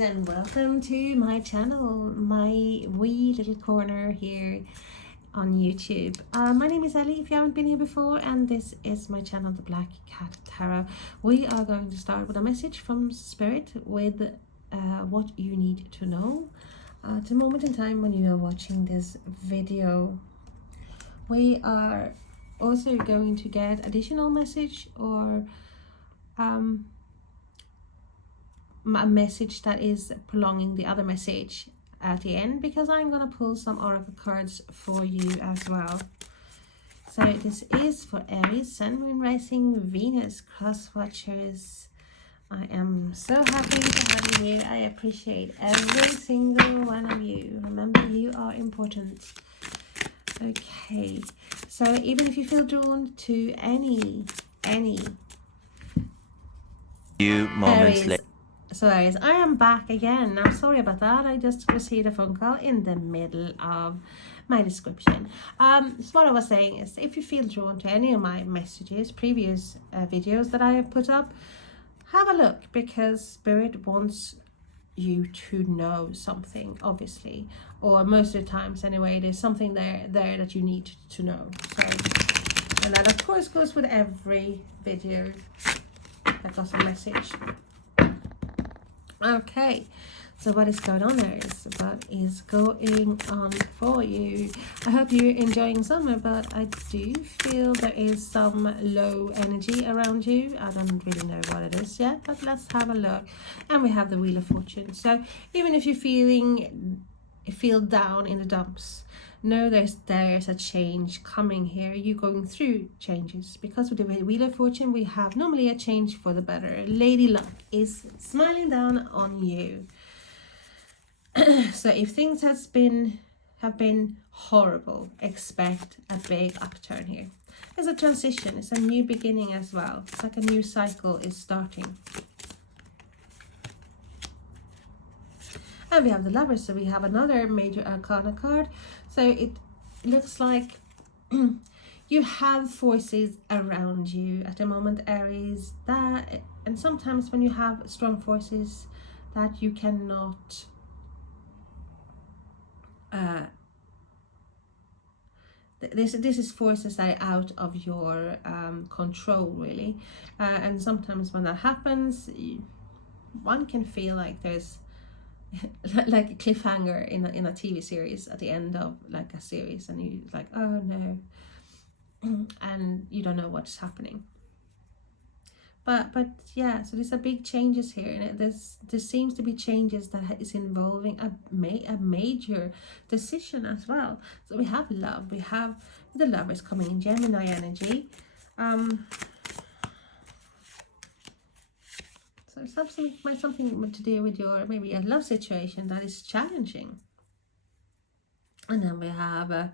and welcome to my channel, my wee little corner here on YouTube. My name is Ellie, if you haven't been here before, and this is my channel, the Black Cat Tarot. We are going to start with a message from Spirit with what you need to know at the moment in time when you are watching this video. We are also going to get additional message or a message that is prolonging the other message at the end, because I'm going to pull some oracle cards for you as well. So this is for Aries, Sun, Moon, Rising, Venus, crosswatchers. I am so happy to have you here. I appreciate every single one of you. Remember, you are important. Okay, so even if you feel drawn to any few moments later. So Aries, I am back again. I'm sorry about that. I just received a phone call in the middle of my description. So what I was saying is, if you feel drawn to any of my messages, previous videos that I have put up, have a look, because Spirit wants you to know something, obviously, or most of the times anyway, there's something there that you need to know. So, and that of course goes with every video that got a message. Okay, so what is going on there is what is going on for you. I hope you're enjoying summer, but I do feel there is some low energy around you. I don't really know what it is yet, but let's have a look. And we have the Wheel of Fortune. So even if you're feel down in the dumps, know there's a change coming here. You're going through changes, because with the Wheel of Fortune we have normally a change for the better. Lady Luck is smiling down on you. So if things have been horrible, expect a big upturn here. It's a transition, it's a new beginning as well. It's like a new cycle is starting. And we have the Lovers, so we have another major arcana card. So it looks like you have forces around you at the moment, Aries, and sometimes when you have strong forces that you cannot this is forces that are out of your control, really, and sometimes when that happens, one can feel like there's like a cliffhanger in a TV series at the end of like a series, and you like, oh no, and you don't know what's happening. But yeah, so there's a big changes here, and there seems to be changes that is involving a major decision as well. So we have love, we have the Lovers coming in Gemini energy. So something to do with your maybe a love situation that is challenging. And then we have a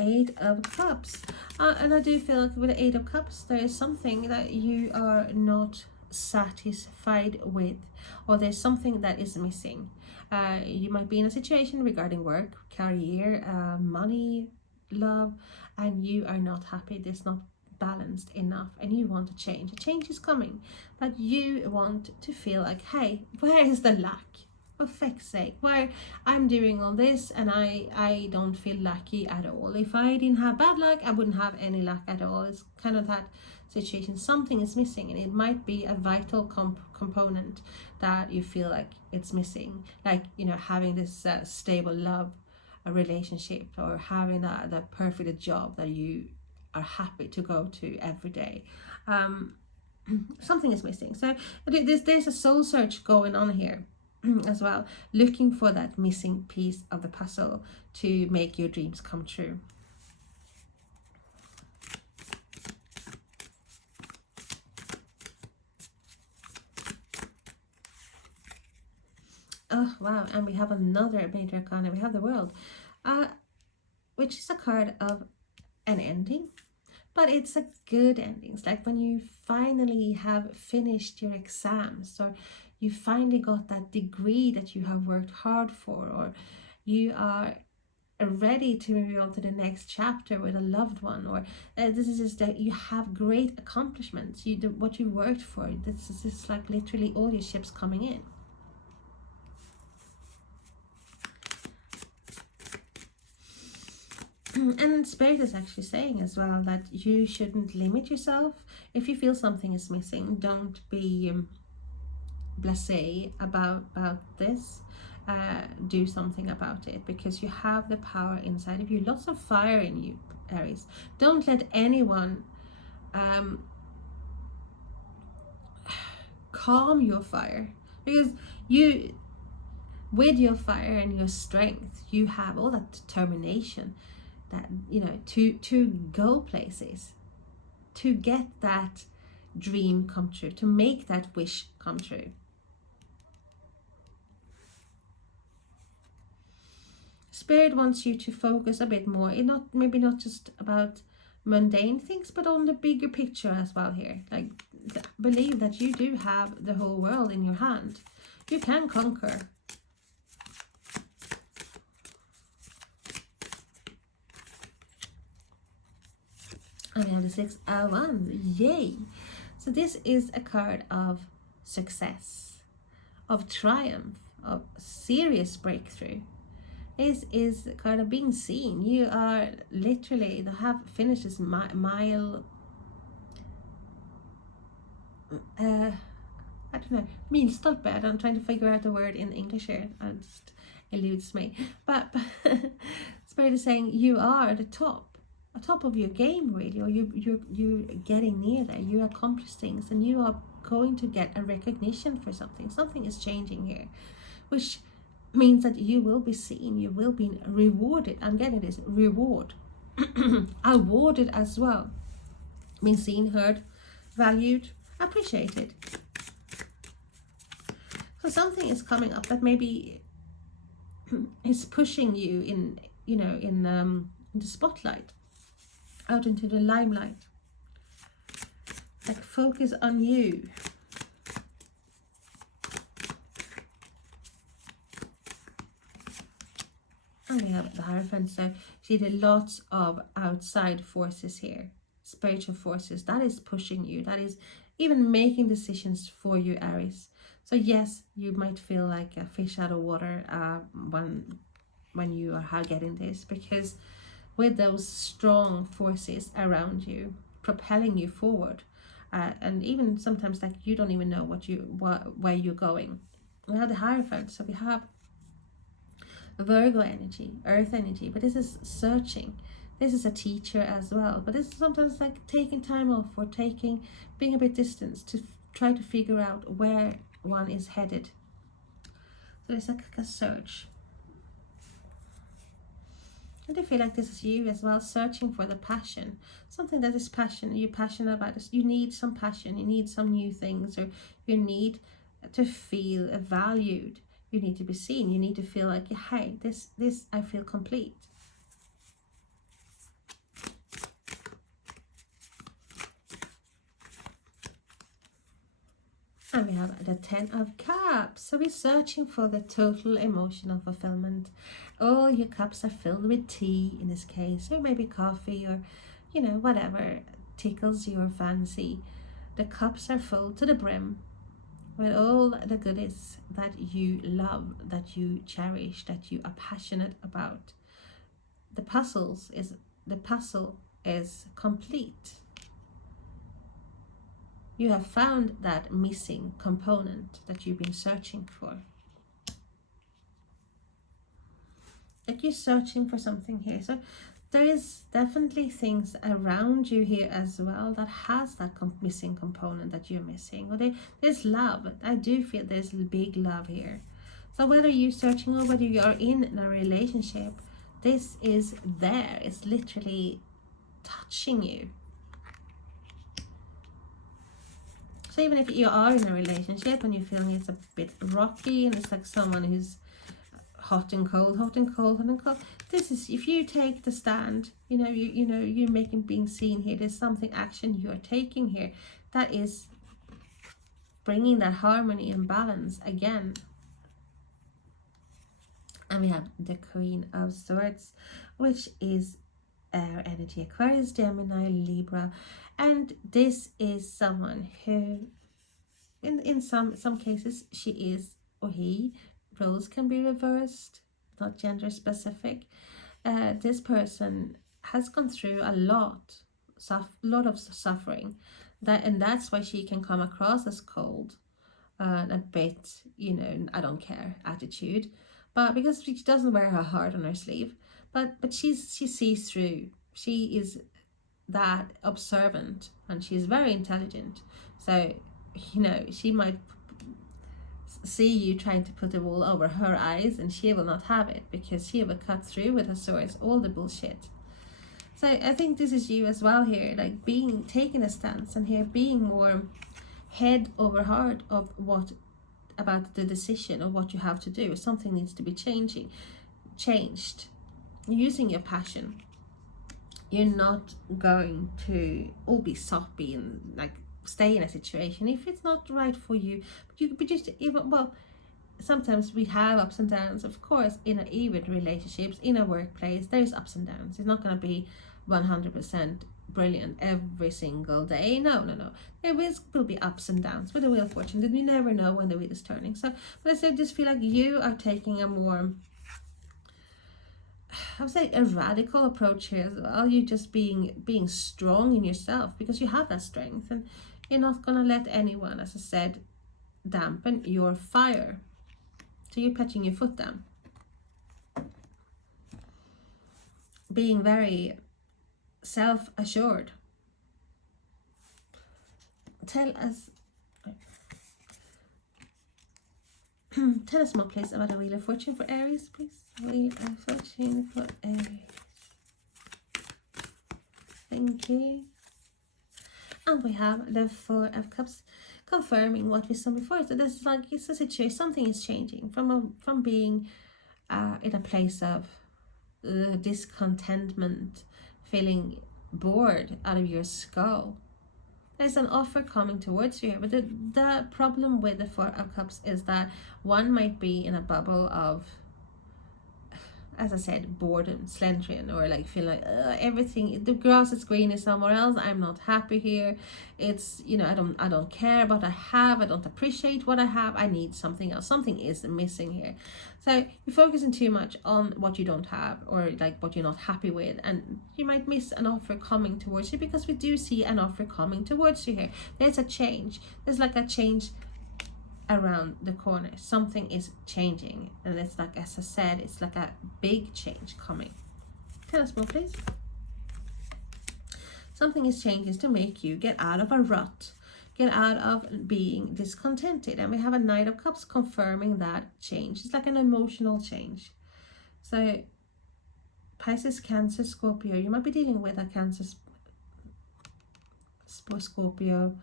Eight of Cups, and I do feel like with the Eight of Cups there is something that you are not satisfied with, or there's something that is missing. You might be in a situation regarding work, career, money, love, and you are not happy. There's not balanced enough, and you want to change. A change is coming, but you want to feel like, hey, where is the luck? For feck's sake, why I'm doing all this and I don't feel lucky at all. If I didn't have bad luck, I wouldn't have any luck at all. It's kind of that situation. Something is missing, and it might be a vital component that you feel like it's missing, like, you know, having this stable love, a relationship, or having the perfect job that you are happy to go to every day. Something is missing. So there's a soul search going on here as well, looking for that missing piece of the puzzle to make your dreams come true. Oh wow, and we have another major arcana. We have the World, which is a card of an ending, but it's a good ending. It's like when you finally have finished your exams, or you finally got that degree that you have worked hard for, or you are ready to move on to the next chapter with a loved one, or this is just that you have great accomplishments, what you worked for. This is just like literally all your ships coming in. And Spirit is actually saying as well that you shouldn't limit yourself. If you feel something is missing, don't be blasé about this. Do something about it, because you have the power inside of you, lots of fire in you, Aries. Don't let anyone calm your fire, because you, with your fire and your strength, you have all that determination that, you know, to go places, to get that dream come true, to make that wish come true. Spirit wants you to focus a bit more, maybe not just about mundane things, but on the bigger picture as well here. Like, believe that you do have the whole world in your hand. You can conquer. And we have the 6 of Wands. Yay! So this is a card of success, of triumph, of serious breakthrough. This is a card of being seen. You are literally, they have finished this mile, I don't know, milstolpe. I'm trying to figure out the word in English here. It just eludes me. But Spirit is saying you are the top of your game, really, or you're getting near there. You accomplish things, and you are going to get a recognition for something. Something is changing here, which means that you will be seen, you will be rewarded. I'm getting this reward, awarded as well. Being seen, heard, valued, appreciated. So something is coming up that maybe is pushing you in, you know, in the spotlight, out into the limelight. Like, focus on you. And we have the Hierophant. So see, there are lots of outside forces here, spiritual forces that is pushing you, that is even making decisions for you, Aries. So yes, you might feel like a fish out of water when you are getting this, because with those strong forces around you, propelling you forward, and even sometimes like you don't even know where you're going. We have the Hierophant, so we have Virgo energy, earth energy, but this is searching. This is a teacher as well, but this is sometimes like taking time off, or being a bit distant to try to figure out where one is headed. So it's like a search. And I feel like this is you as well, searching for the passion, something that is passion. You're passionate about this. You need some passion. You need some new things, or you need to feel valued. You need to be seen. You need to feel like, hey, this I feel complete. And we have the 10 of Cups. So we're searching for the total emotional fulfillment. All your cups are filled with tea in this case, or maybe coffee, or, you know, whatever tickles your fancy. The cups are full to the brim with all the goodies that you love, that you cherish, that you are passionate about. The puzzle is complete. You have found that missing component that you've been searching for. Like, you're searching for something here. So there is definitely things around you here as well that has that missing component that you're missing. Or there's love. I do feel there's big love here. So whether you're searching or whether you are in a relationship, this is there. It's literally touching you. So even if you are in a relationship and you're feeling it's a bit rocky, and it's like someone who's hot and cold, hot and cold, hot and cold. This is, if you take the stand, you're making being seen here. There's something action you're taking here that is bringing that harmony and balance again. And we have the Queen of Swords, which is air energy, Aquarius, Gemini, Libra, and this is someone who, in some cases, she is, or he, roles can be reversed, not gender specific. this person has gone through a lot of suffering, and that's why she can come across as cold and a bit, I don't care attitude, but because she doesn't wear her heart on her sleeve, but she sees through. She is that observant, and she's very intelligent. So she might see you trying to put a wall over her eyes, and she will not have it, because she will cut through with her swords all the bullshit. So I think this is you as well here, like taking a stance, and here being more head over heart of what about the decision of what you have to do. Something needs to be changed. Using your passion. You're not going to all be soppy and like stay in a situation if it's not right for you. But you could be just even, well, sometimes we have ups and downs, of course, in even relationships, in a workplace, there's ups and downs. It's not going to be 100% brilliant every single day. No. There will be ups and downs with the Wheel of Fortune, that you never know when the wheel is turning. So, but I just feel like you are taking a more, I would say, a radical approach here as well. You're just being strong in yourself, because you have that strength, and you're not gonna let anyone, as I said, dampen your fire. So you're patching your foot down, being very self-assured. Tell us more, please, about the Wheel of Fortune for Aries, please. Wheel of Fortune for Aries. Thank you. And we have the Four of Cups, confirming what we saw before. So this is like, it's a situation, something is changing from being in a place of discontentment, feeling bored out of your skull. There's an offer coming towards you here, but the problem with the Four of Cups is that one might be in a bubble of, as I said, boredom, slendrian, or like feel like everything, the grass is greener somewhere else. I'm not happy here. It's, I don't care what I have. I don't appreciate what I have. I need something else. Something is missing here. So you're focusing too much on what you don't have, or like what you're not happy with, and you might miss an offer coming towards you, because we do see an offer coming towards you here. There's a change. There's like a change around the corner. Something is changing, and it's like, as I said, it's like a big change coming. Tell us more, please. Something is changing to make you get out of a rut, get out of being discontented. And we have a Knight of Cups confirming that change. It's like an emotional change. So Pisces, Cancer, Scorpio, you might be dealing with a Cancer, Scorpio,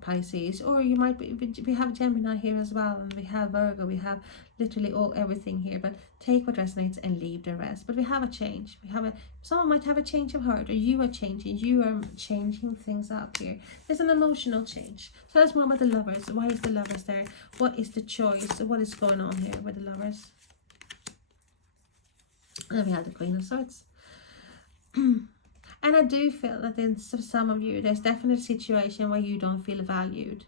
Pisces, or you might be, we have Gemini here as well, and we have Virgo, we have literally everything here, but take what resonates and leave the rest. But we have a change, someone might have a change of heart, or you are changing things up here. There's an emotional change. Tell us more about the Lovers. Why is the Lovers there? What is the choice? What is going on here with the Lovers? And we have the Queen of Swords. And I do feel that in some of you, there's definitely a situation where you don't feel valued.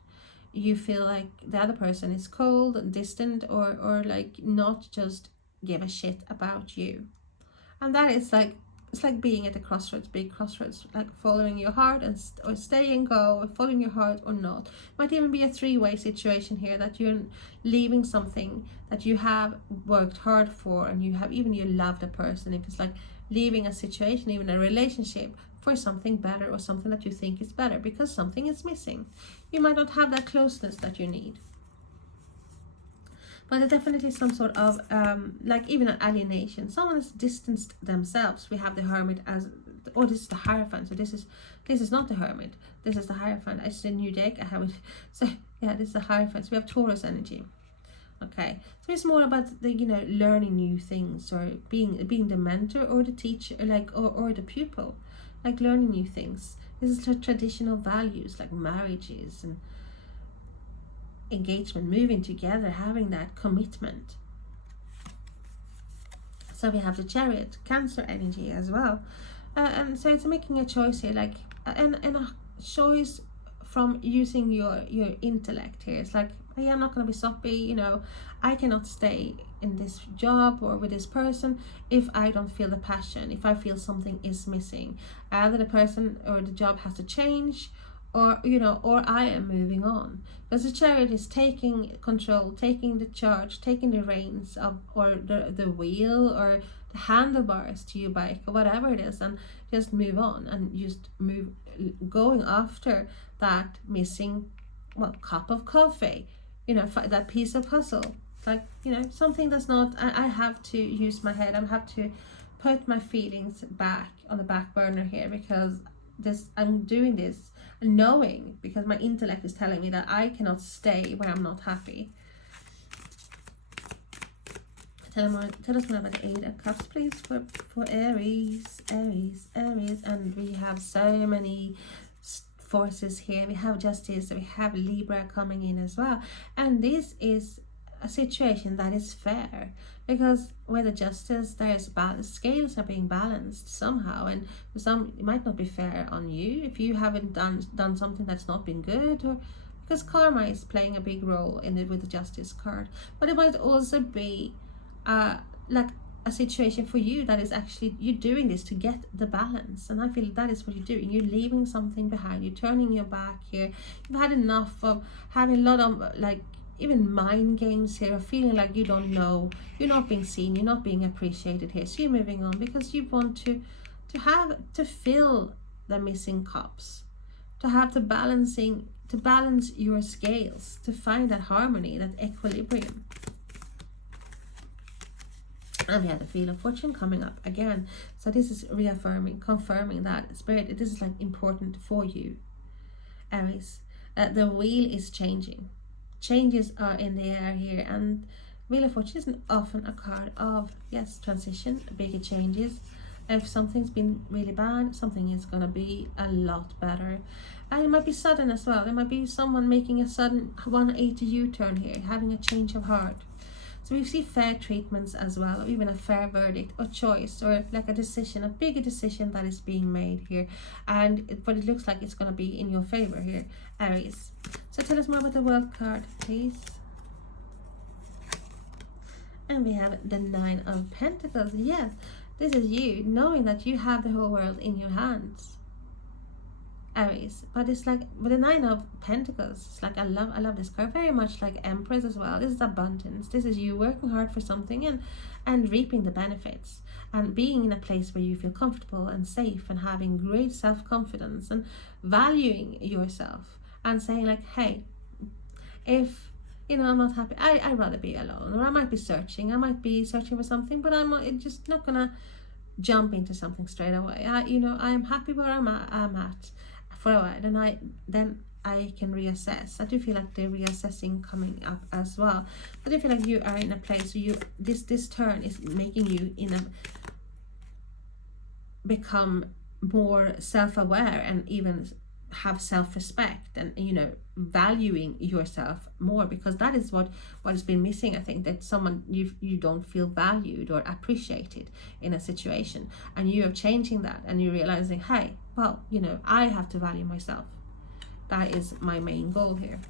You feel like the other person is cold and distant, or like not just give a shit about you. And that is like, it's like being at a crossroads, big crossroads, like following your heart or stay and go, or following your heart or not. Might even be a three-way situation here, that you're leaving something that you have worked hard for, and you love the person. If it's like leaving a situation, even a relationship, for something better, or something that you think is better, because something is missing. You might not have that closeness that you need. But there's definitely some sort of like even an alienation. Someone has distanced themselves. We have the Hermit as, or this is the Hierophant. So this is not the Hermit. This is the Hierophant. It's a new deck. I have it. So yeah, this is the Hierophant. So we have Taurus energy. Okay, so it's more about the learning new things, or being the mentor or the teacher, like or the pupil, like learning new things. This is the traditional values, like marriages and engagement, moving together, having that commitment. So we have the Chariot, Cancer energy as well, and so it's making a choice here, like and a choice from using your intellect here. It's like, yeah, I'm not going to be soppy, you know, I cannot stay in this job or with this person if I don't feel the passion, if I feel something is missing. Either the person or the job has to change, or you know, or I am moving on. Because the Chariot is taking control, taking the charge, taking the reins of, or the wheel or the handlebars to your bike or whatever it is, and just move on and just move, going after that missing, well, cup of coffee, you know, that piece of puzzle. It's like, you know, something that's not, I have to use my head, I have to put my feelings back on the back burner here, because this, I'm doing this knowing, because my intellect is telling me that I cannot stay where I'm not happy. Tell us more about the Eight of Cups, please, for Aries. And we have so many forces here. We have Justice, we have Libra coming in as well. And this is a situation that is fair, because with the Justice, there's balance, scales are being balanced somehow, and some, it might not be fair on you if you haven't done something that's not been good, or because karma is playing a big role in it with the Justice card. But it might also be like a situation for you that is actually, you're doing this to get the balance, and I feel that is what you're doing. You're leaving something behind, you're turning your back here. You've had enough of having a lot of like even mind games here, of feeling like you don't know, you're not being seen, you're not being appreciated here. So you're moving on because you want to fill the missing cups, to have the balancing, to balance your scales, to find that harmony, that equilibrium. And we have the Wheel of Fortune coming up again. So this is reaffirming, confirming that Spirit, this is like important for you, Aries. The wheel is changing. Changes are in the air here, and Wheel of Fortune isn't often a card of, yes, transition, bigger changes. If something's been really bad, something is going to be a lot better. And it might be sudden as well. There might be someone making a sudden 180 U-turn here, having a change of heart. So we see fair treatments as well, or even a fair verdict or choice, or like a decision, a bigger decision that is being made here. But it looks like it's going to be in your favor here, Aries. So tell us more about the World card, please. And we have the Nine of Pentacles. Yes, this is you, knowing that you have the whole world in your hands, Aries. But it's like with the Nine of Pentacles, it's like I love this card, very much like Empress as well. This is abundance. This is you working hard for something and reaping the benefits, and being in a place where you feel comfortable and safe, and having great self-confidence and valuing yourself, and saying like, hey, if you know I'm not happy, I'd rather be alone, or I might be searching for something, but I'm just not gonna jump into something straight away. I am happy where I'm at for a while, then I can reassess. I do feel like the reassessing coming up as well. But I feel like you are in a place where this turn is making you become more self-aware, and even have self-respect, and valuing yourself more, because that is what has been missing. I think that someone you don't feel valued or appreciated in a situation, and you are changing that, and you're realizing, hey, well, I have to value myself. That is my main goal here.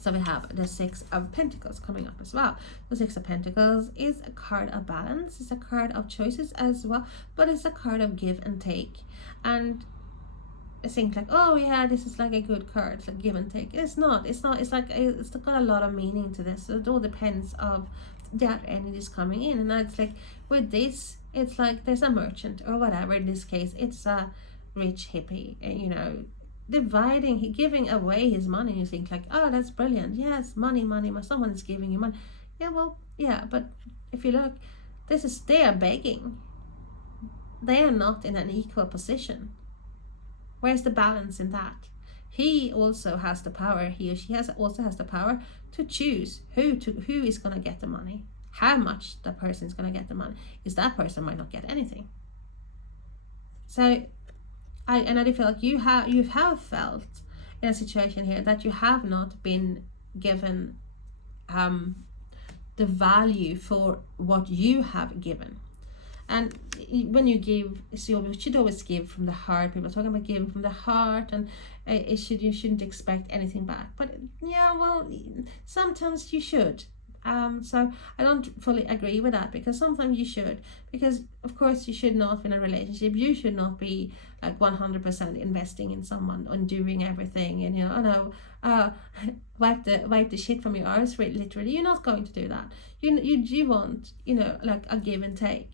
So we have the Six of Pentacles coming up as well. The Six of Pentacles is a card of balance. It's a card of choices as well, but it's a card of give and take. And I think like, oh yeah, this is like a good card. It's like give and take. It's not. It's like it's got a lot of meaning to this. So it all depends of that energies coming in. And it's like with this, it's like there's a merchant or whatever. In this case, it's a rich hippie, giving away his money. You think like, oh, that's brilliant. Yes, money. Someone is giving you money. Yeah, well, yeah, but if you look, they are begging. They are not in an equal position. Where's the balance in that? He also has the power. He or she also has the power to choose who is going to get the money, how much the person is going to get the money. Is that person might not get anything. So I do feel like you have felt in a situation here that you have not been given the value for what you have given. And when you give, so you should always give from the heart. People are talking about giving from the heart, and you shouldn't expect anything back. But yeah, well, sometimes you should. So I don't fully agree with that, because sometimes you should, because of course you should not, in a relationship, you should not be like 100% investing in someone and doing everything, and wipe the shit from your eyes, literally. You're not going to do that. You want, like a give and take.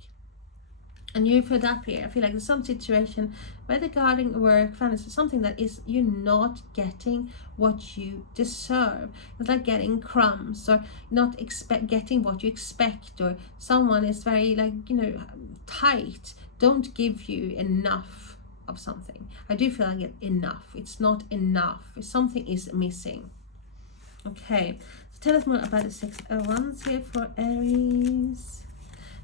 And you put up here, I feel like there's some situation where regarding work, fantasy, something that is, you're not getting what you deserve. It's like getting crumbs, or not getting what you expect, or someone is very tight, don't give you enough of something. I do feel like enough. It's not enough. Something is missing. Okay, so tell us more about the 6 of Wands here for Aries.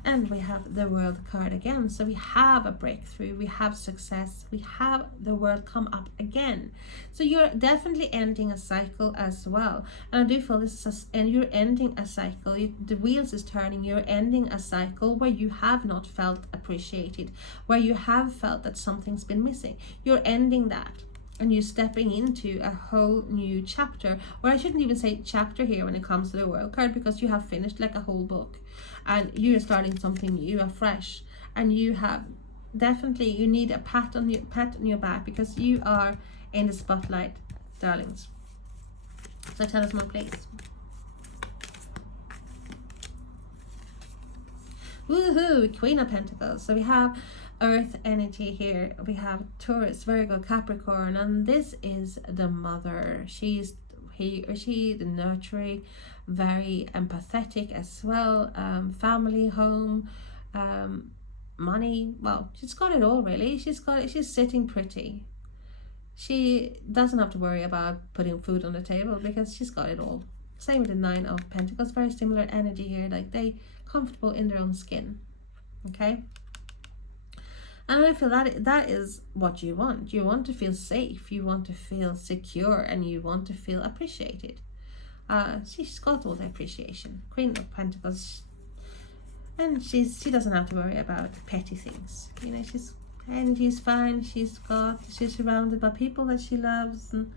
And we have the World card again. So we have a breakthrough, we have success, we have the World come up again. So you're definitely ending a cycle as well. And I do feel this is and you're ending a cycle. The wheels is turning. You're ending a cycle where you have not felt appreciated, where you have felt that something's been missing. You're ending that. And you're stepping into a whole new chapter, or I shouldn't even say chapter here when it comes to the World card, because you have finished like a whole book, and you're starting something new, afresh. And you have definitely, you need a pat on your back, because you are in the spotlight, darlings. So tell us more, please. Woohoo! Queen of Pentacles. So we have Earth energy here. We have Taurus, Virgo, Capricorn, and this is the mother. She the nurturing, very empathetic as well. Family, home, money. Well, she's got it all, really. She's sitting pretty. She doesn't have to worry about putting food on the table, because she's got it all. Same with the 9 of Pentacles. Very similar energy here. Like, they comfortable in their own skin. Okay. And I feel that is what you want. You want to feel safe, you want to feel secure, and you want to feel appreciated. She's got all the appreciation. Queen of Pentacles. And she doesn't have to worry about petty things. She's fine. She's surrounded by people that she loves, and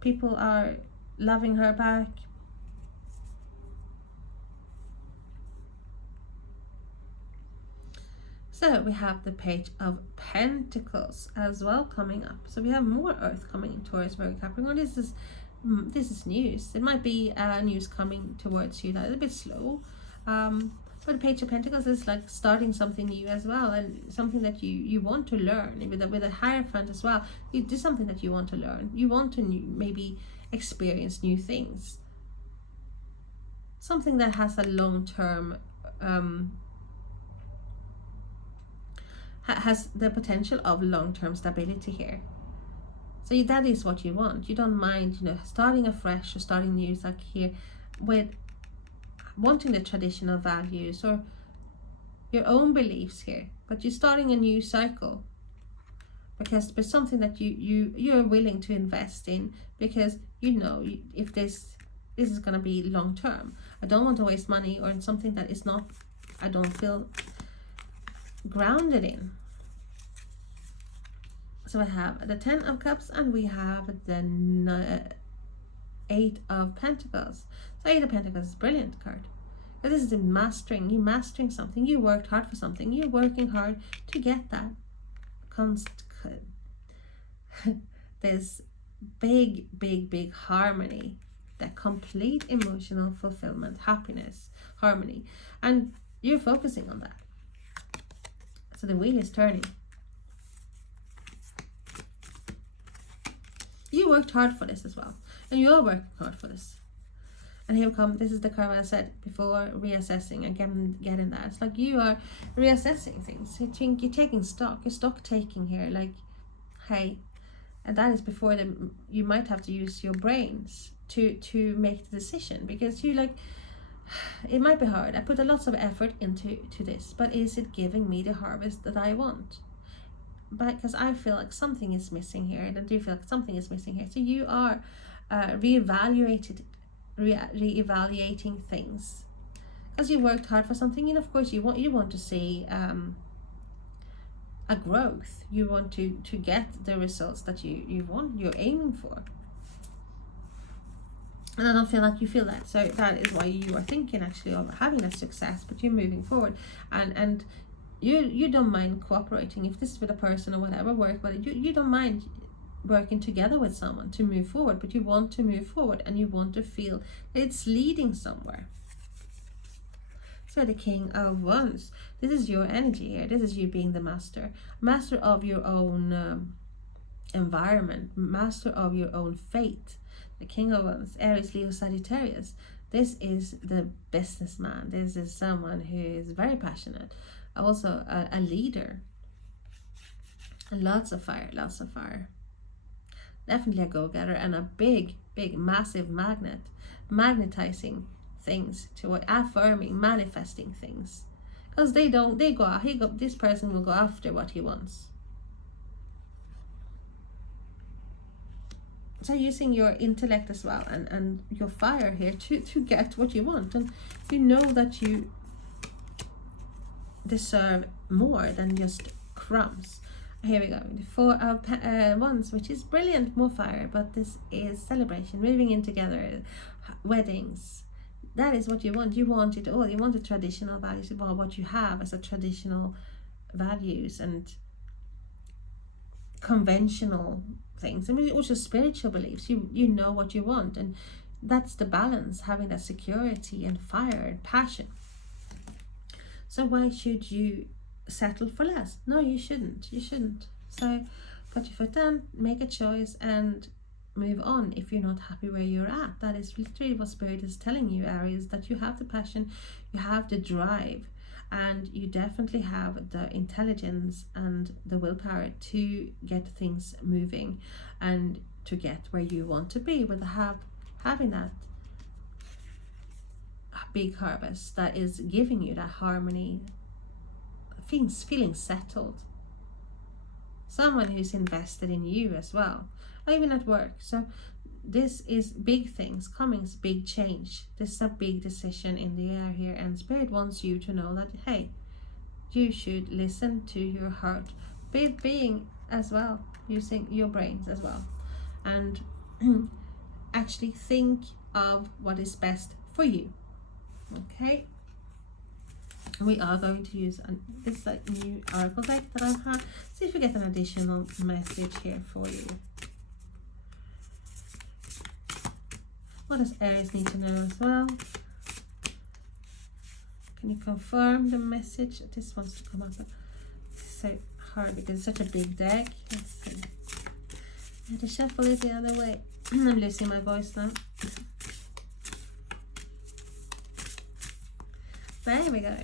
people are loving her back. So we have the Page of Pentacles as well coming up. So we have more Earth coming in Taurus, Virgo, Capricorn. This is news. It might be news coming towards you that is a bit slow. But the Page of Pentacles is like starting something new as well, and something that you want to learn. With a Hierophant as well, it is something that you want to learn. You want to maybe experience new things. Something that has a long-term has the potential of long-term stability here. So that is what you want. You don't mind, starting afresh or starting new, like here, with wanting the traditional values or your own beliefs here. But you're starting a new cycle, because there's something that you're willing to invest in, because if this is going to be long-term. I don't want to waste money or in something that is not, I don't feel grounded in. So I have the 10 of Cups, and we have the 8 of Pentacles. So 8 of Pentacles is a brilliant card, because this is mastering. You're mastering something. You worked hard for something. You're working hard to get that. This big harmony, that complete emotional fulfillment, happiness, harmony, and you're focusing on that. So the wheel is turning. You worked hard for this as well, and you are working hard for this. And here we come. This is the card I said before, reassessing. Again, getting that. It's like you are reassessing things. You're taking stock. You're stock taking here. Like, hey, and that is before you might have to use your brains to make the decision, because it might be hard. I put a lot of effort into this, but is it giving me the harvest that I want? Because I feel like something is missing here, and I do feel like something is missing here. So you are reevaluating things, Because you worked hard for something, and of course you want to see a growth. You want to get the results that you're aiming for. And I don't feel like you feel that. So that is why you are thinking actually of having a success, but you're moving forward. And you don't mind cooperating. If this is with a person or whatever, work, but you don't mind working together with someone to move forward, but you want to move forward and you want to feel it's leading somewhere. So the King of Wands, this is your energy here. This is you being the master of your own environment, master of your own fate. The King of Wands, Aries, Leo, Sagittarius. This is the businessman. This is someone who is very passionate. Also a leader. And lots of fire, lots of fire. Definitely a go-getter and a big, massive magnet. Magnetizing things to what, affirming, manifesting things. Because this person will go after what he wants. So using your intellect as well and your fire here to get what you want. And you know that you deserve more than just crumbs. Here we go. The Four of Wands, which is brilliant, more fire, but this is celebration, moving in together, weddings. That is what you want. You want it all. You want the traditional values, well, what you have as a traditional values and conventional things. I mean, also spiritual beliefs. You know what you want, and that's the balance, having that security and fire and passion. So why should you settle for less? No, you shouldn't. You shouldn't. So put your foot down, make a choice, and move on if you're not happy where you're at. That is literally what Spirit is telling you, Aries, that you have the passion, you have the drive, and you definitely have the intelligence and the willpower to get things moving and to get where you want to be, with having that big harvest that is giving you that harmony, things feeling settled, someone who's invested in you as well, even at work. So this is big things coming, it's big change. This is a big decision in the air here, and Spirit wants you to know that, hey, you should listen to your heart, being as well, using your brains as well, and actually think of what is best for you. Okay, we are going to use this new oracle deck that I've had. See if we get an additional message here for you. What does Aries need to know as well? Can you confirm the message? This wants to come up. It's so hard because it's such a big deck. Let's see. I have to shuffle it the other way. I'm losing my voice now. There we go.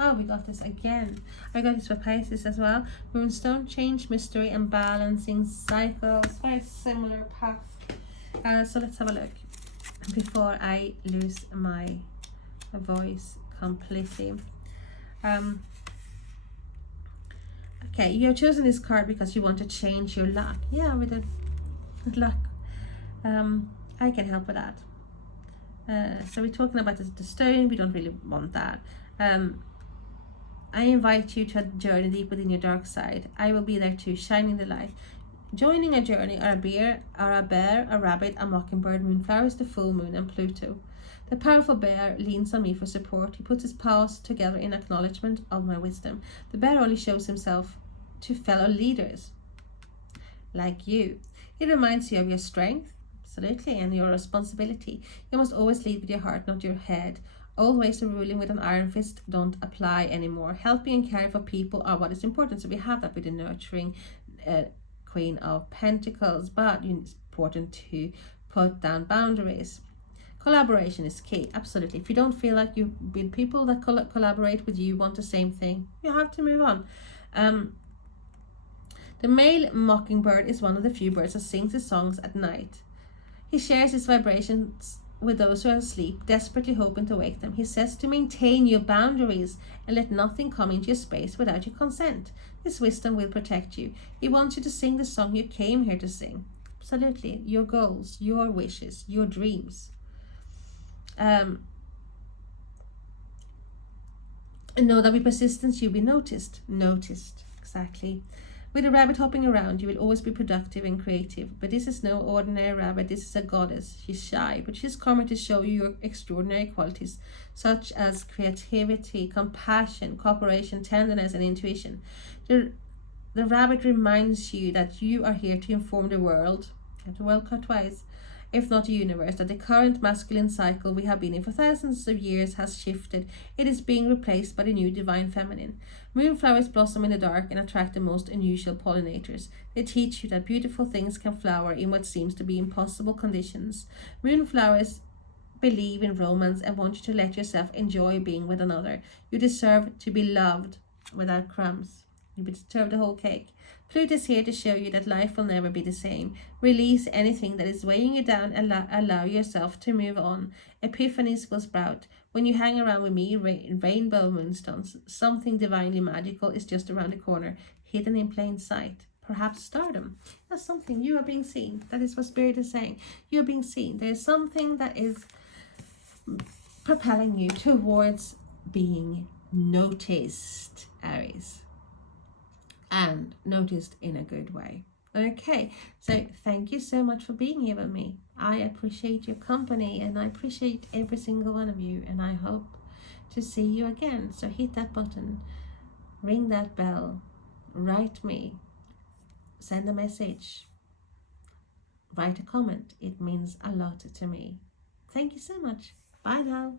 Oh, we got this again. I got this for Pisces as well. Moonstone, change, mystery, and balancing cycles. Very similar path. So let's have a look before I lose my voice completely. Okay, you have chosen this card because you want to change your luck. Yeah, with the luck. I can help with that. So we're talking about the stone. We don't really want that. I invite you to a journey deep within your dark side. I will be there too, shining the light. Joining a journey are a bear, a rabbit, a mockingbird, moonflowers, the full moon, and Pluto. The powerful bear leans on me for support. He puts his paws together in acknowledgement of my wisdom. The bear only shows himself to fellow leaders like you. He reminds you of your strength, absolutely, and your responsibility. You must always lead with your heart, not your head. Old ways of ruling with an iron fist don't apply anymore. Helping and caring for people are what is important. So we have that with the nurturing Queen of Pentacles, but it's important to put down boundaries. Collaboration is key, absolutely. If you don't feel like you with people that collaborate with you want the same thing, you have to move on. The male mockingbird is one of the few birds that sings his songs at night. He shares his vibrations with those who are asleep, desperately hoping to wake them. He says to maintain your boundaries and let nothing come into your space without your consent. His wisdom will protect you. He wants you to sing the song you came here to sing. Absolutely. Your goals, your wishes, your dreams. And know that with persistence you'll be noticed. Noticed, exactly. With a rabbit hopping around, you will always be productive and creative. But this is no ordinary rabbit, this is a goddess. She's shy, but she's coming to show you your extraordinary qualities, such as creativity, compassion, cooperation, tenderness, and intuition. The rabbit reminds you that you are here to inform the world, the world cut twice, if not the universe, that the current masculine cycle we have been in for thousands of years has shifted. It is being replaced by the new divine feminine. Moonflowers blossom in the dark and attract the most unusual pollinators. They teach you that beautiful things can flower in what seems to be impossible conditions. Moonflowers believe in romance and want you to let yourself enjoy being with another. You deserve to be loved without crumbs. You deserve the whole cake. Pluto is here to show you that life will never be the same. Release anything that is weighing you down and allow yourself to move on. Epiphanies will sprout. When you hang around with me, rainbow moonstones, something divinely magical is just around the corner, hidden in plain sight. Perhaps stardom. That's something. You are being seen. That is what Spirit is saying. You are being seen. There is something that is propelling you towards being noticed, Aries. And noticed in a good way. Okay, so thank you so much for being here with me. I appreciate your company and I appreciate every single one of you, and I hope to see you again. So hit that button, ring that bell, write me, send a message, write a comment. It means a lot to me. Thank you so much. Bye now.